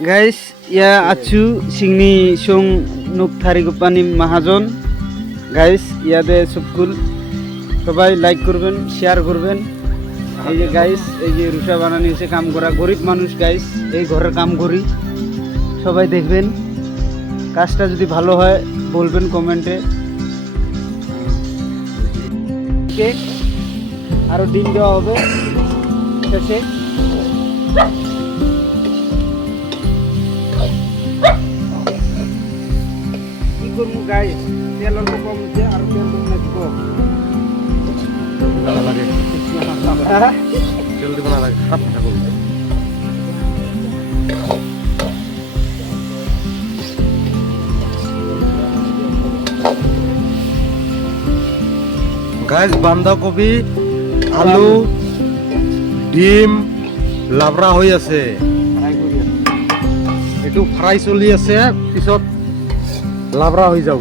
Guys, ya acu singni sung nuk tharigupani mahajon. Guys, ইয়াতে সবকুল সবাই like করবেন, share করবেন। এই যে গাইস, এই যে রুষা বানানি এসে কাম করা গরিব মানুষ গাইস, এই ঘরের কাম করি। সবাই দেখবেন, কাজটা যদি ভালো হয় বলবেন কমেন্টে। কেক আরো ডিম দেওয়া হবে শেষে। কি করবো গাইস, তেল অল্প কম হচ্ছে, আর তেল কম না দিব। তেল দিব না লাগে, খারাপ কথা বলবো। গাইস, বাঁধাকপি, আলু, ডিম লাবৰা হৈ আছে, এইটো ফ্ৰাই চলি আছে, পিছত লাবৰা হৈ যাব।